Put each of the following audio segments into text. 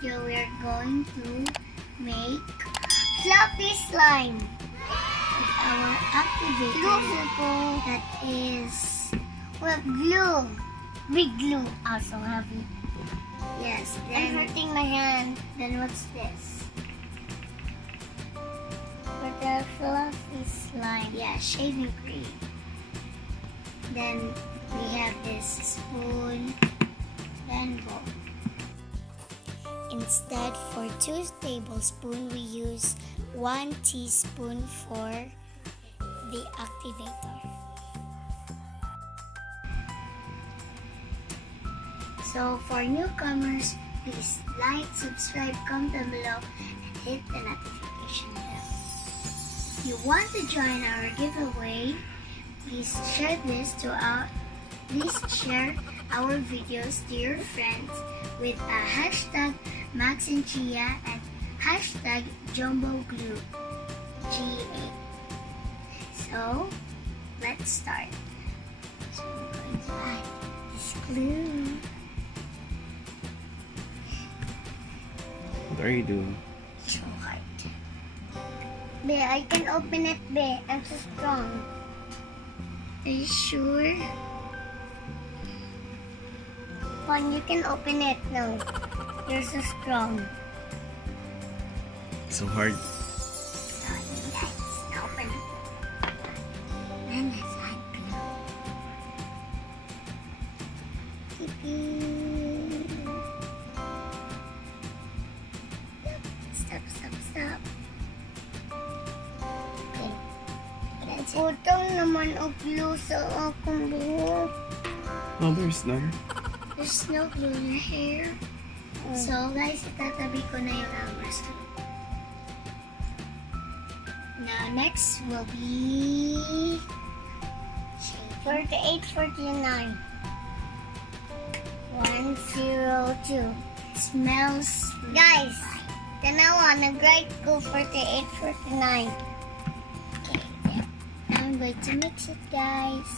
video, we are going to make fluffy slime with our activator that is, well, glue. Big glue. Also heavy. Yes. Then, I'm hurting my hand. Then what's this? For the fluffy slime. Yeah, shaving cream. Then we have this spoon. Then bowl. Instead, for 2 tablespoons, we use 1 teaspoon for the activator. So, for newcomers, please like, subscribe, comment down below, and hit the notification bell. If you want to join our giveaway, please share our videos to your friends with a hashtag Max and Chiah and hashtag Jumbo Glue GA. So, let's start. So, I'm going to add this glue. What are you doing? So hard. Be, I can open it, Be. I'm so strong. Are you sure? Juan, you can open it now. You're so strong. So hard. So, guys, open it. Then let's add glue. Stop. Okay. Utang naman ang glue sa akong buhok. Oh, there's none. There's no glue in your hair. So guys, itatabi ko na yung ELMER'S. Now next will be 4849 102. Smells guys. Tanawa, nag-write ko 4849. Okay, there. Now I'm going to mix it, guys.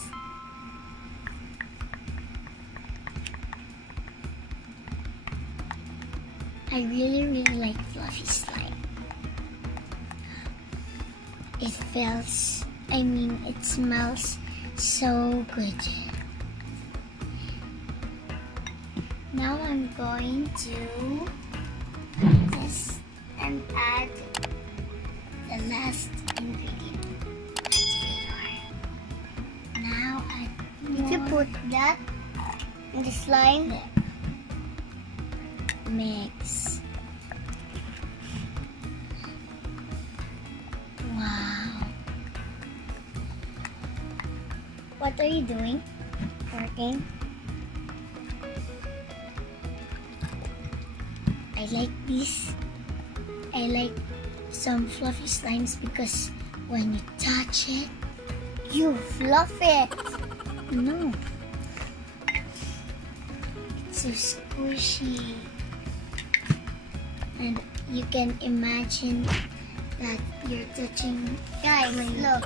I really like fluffy slime. It smells so good. Now I'm going to this and add the last ingredient. Now add more. Did you put that in the slime? Mix. Wow. What are you doing? Working? I like this. I like some fluffy slimes because when you touch it, you fluff it. No. It's so squishy. And you can imagine that you're touching. Guys, look.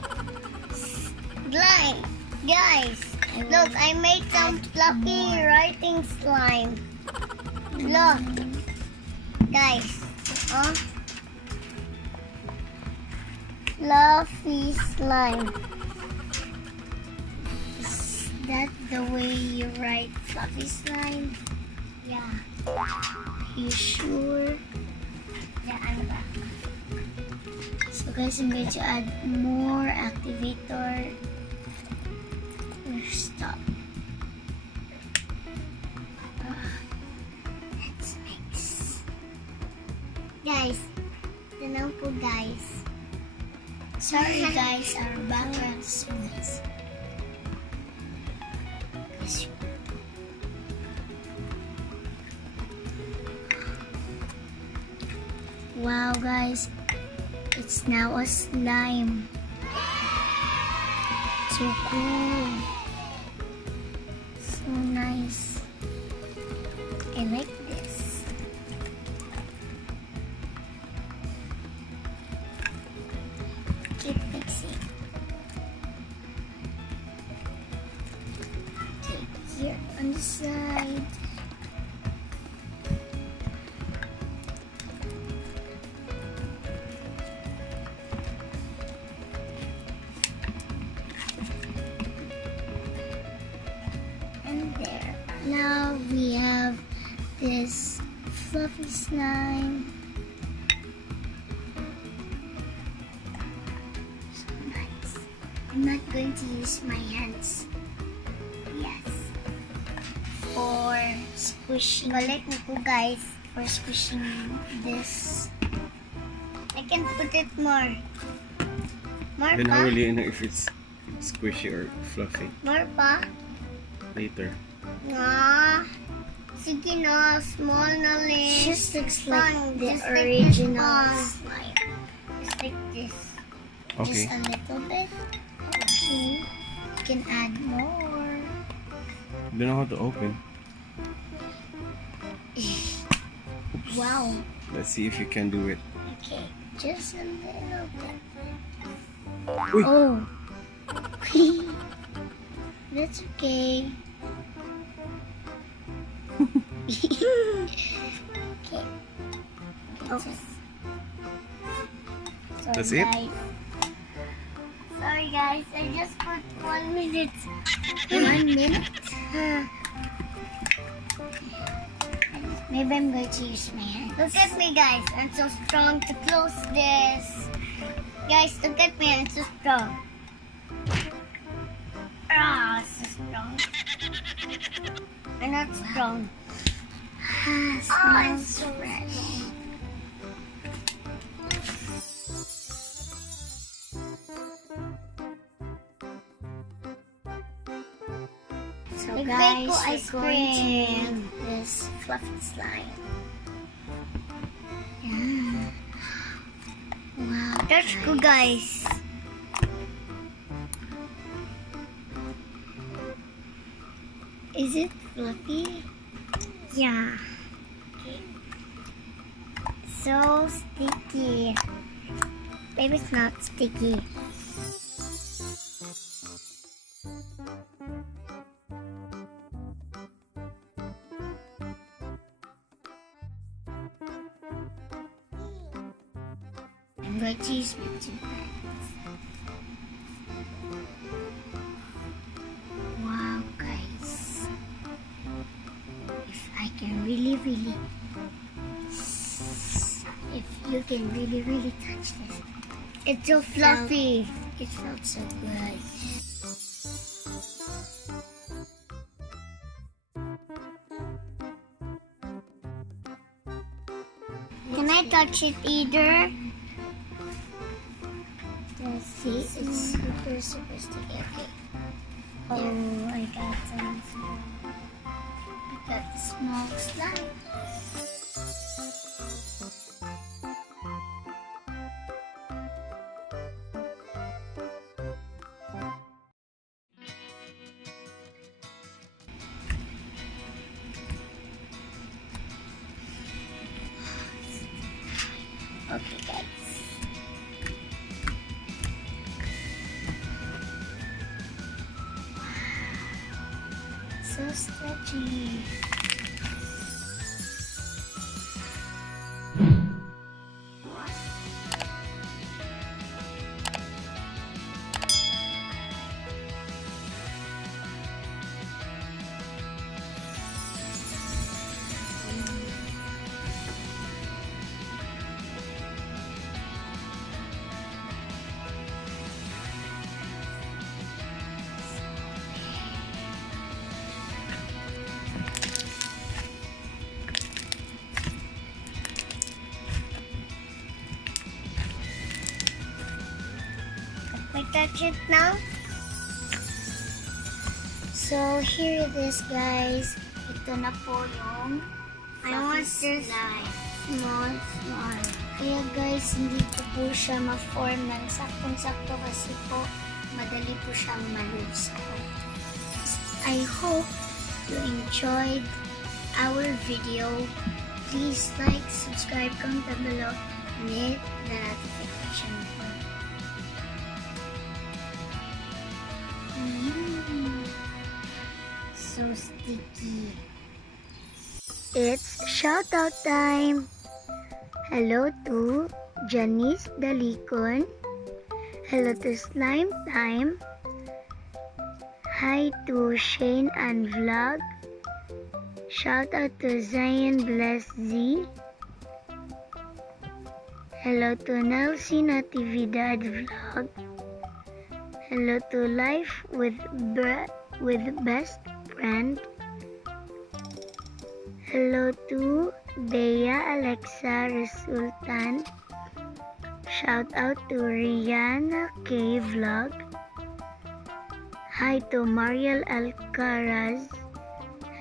Guys, look, I made some fluffy writing slime. Look. Guys, fluffy slime. Is that the way you write fluffy slime? Yeah. Are you sure? Yeah, I'm back. So guys, I'm going to add more activator. Stop. Let's mix. Guys, tanaw po guys. Sorry guys, our background is so nice. Wow guys, it's now a slime. So cool. So nice. I like this. Keep mixing. Okay, here on the side. fluffy slime. So nice. I'm not going to use my hands. Yes. For squishing. Balik na po guys. For squishing this. I can put it more. More Then pa? how will you know if it's squishy or fluffy? More pa? Later. Nga. Sige na, small na lang. Just looks like the Just original this, slime. Just like this. Okay. Just a little bit. Okay. You can add more. Don't know how to open. Wow. Let's see if you can do it. Okay. Just a little bit. Uy! Oh. That's okay. Okay. Oh. Sorry, That's it? guys. Sorry guys, I just put 1 minute. 1 minute? Maybe I'm going to use my hands. Look at me guys, I'm so strong to close this. Guys, look at me, I'm so strong. Ah, so strong. I'm not strong. I'm so fresh. So Like guys, Beko we're ice going to cream. make this fluffy slime. Yeah. Wow, that's good guys. Is it fluffy? Yeah. So sticky. Maybe it's not sticky. I'm going to use my 2 hands. Wow, guys. If I can really, if you can really touch this. It's so fluffy. It felt so good. Can I touch it either? Let's see, it's super sticky. Okay. Oh, I got some. I got the small slime. Okay, guys. So stretchy. Can I touch it now? So here it is, guys. Ito na po yung I want fluffy this slime. small. Kaya guys, hindi po siya ma-form ng saktong-sakto kasi po madali po siyang malusaw. I hope you enjoyed our video. Please like, subscribe, comment down below, and hit the notification bell. So sticky. It's shoutout time! Hello to Janice Dalicon. Hello to Slime Time. Hi to Shane and Vlog. Shoutout to Zion Bless Z. Hello to Nelsie Natividad Vlog. Hello to Life with Best Friend. Hello to Bea Alexa Resultan. Shout out to Rihanna K Vlog. Hi to Mariel Alcaraz.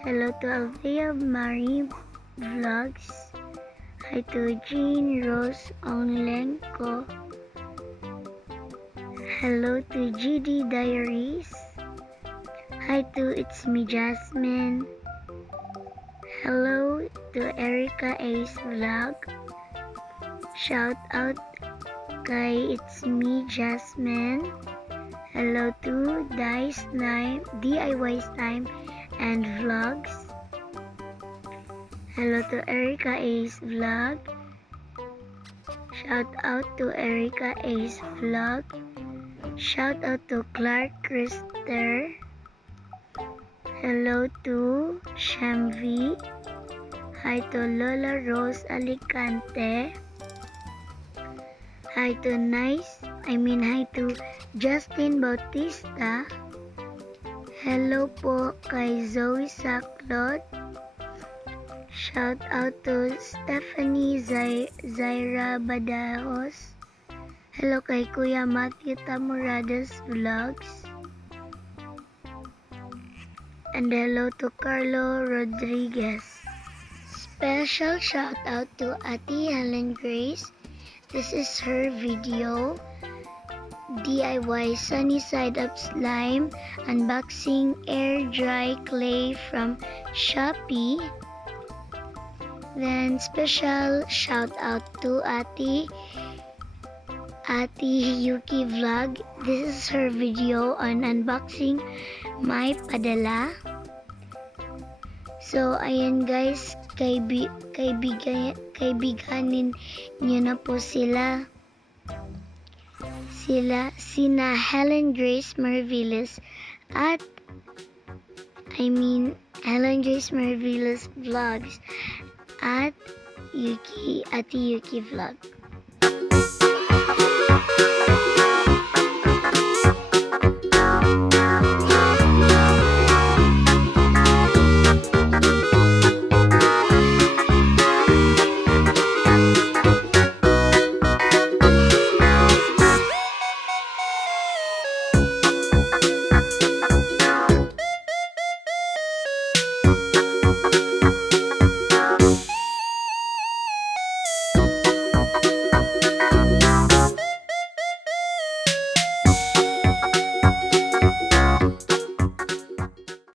Hello to Althea Marie Vlogs. Hi to Jean Rose Onlenko. Hello to GD Diaries. Hi to It's Me Jasmine. Hello to Erica Ace Vlog. Shout out kay It's Me Jasmine. Hello to DIY Slime and Vlogs. Hello to Erica Ace Vlog. Shout out to Erica Ace Vlog. Shout out to Clark Krister. Hello to Shamvi. Hi to Lola Rose Alicante. Hi to hi to Justin Bautista. Hello po kay Zoe Saclot. Shout out to Stephanie Zaira Badajos. Hello kay Kuya Matthew Tamuradas Vlogs. And hello to Carlo Rodriguez. Special shout out to Ate Helen Grace. This is her video. DIY Sunny Side Up Slime. Unboxing Air Dry Clay from Shopee. Then special shout out to Ate Yuki Vlog. This is her video on unboxing my padala. So ayan guys, kaibiganin nyo na po sila. Sina Helen Grace Marvilis at Helen Grace Marvilis Vlogs at Ate Yuki Vlog.